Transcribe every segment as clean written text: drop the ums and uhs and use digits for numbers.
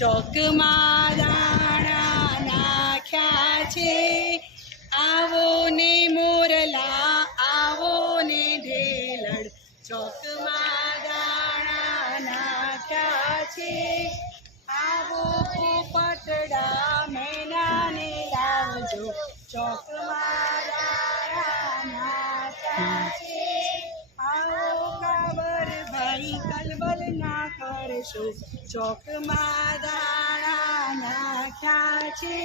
ચોકમાં દાણા નાખ્યા છે, આવો ને મોરલા આવો ને ઢેલડ, ચોકમાં દાણા નાખ્યા છે, આવો પોપટડા મેનાને લાવજો, ચોકમાં દાણા નાખ્યા છે, આવો કાબર ભાઈ કલબલ ના કરશો, ચોકમાં દાણા નાખ્યા છે,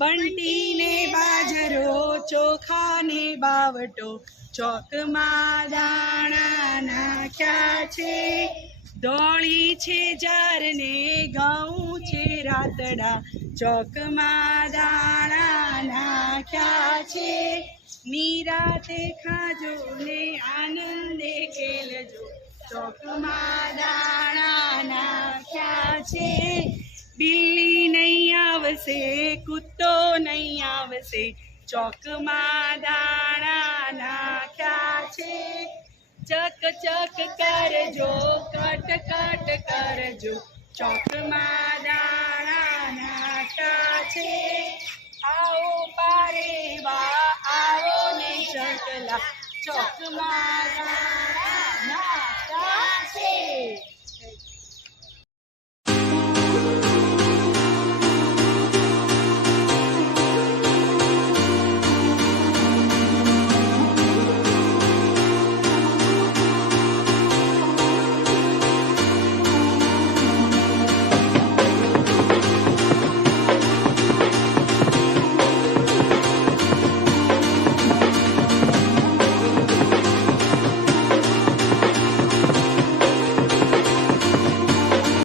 બંટીને બાજરો ચોખાને બાવટો, ચોકમાં દાણા નાખ્યા છે, ધોળી છે જારને ઘઉં છે રાતડા, ચોકમાં દાણા નાખ્યા છે, નિરાતે ખાજો ને આનંદે ખેલજો, ચોકમાં દાણા નાખ્યા છે, બિલ્લી નહીં આવશે કૂતો નહીં આવશે, ચોકમાં દાણા નાખ્યા છે, ચક ચક કરજો કટ કટ કરજો, ચોકમાં દાણા નાખ્યા છે, આવો પારેવા આવો ને ચકલા, ચોકમાં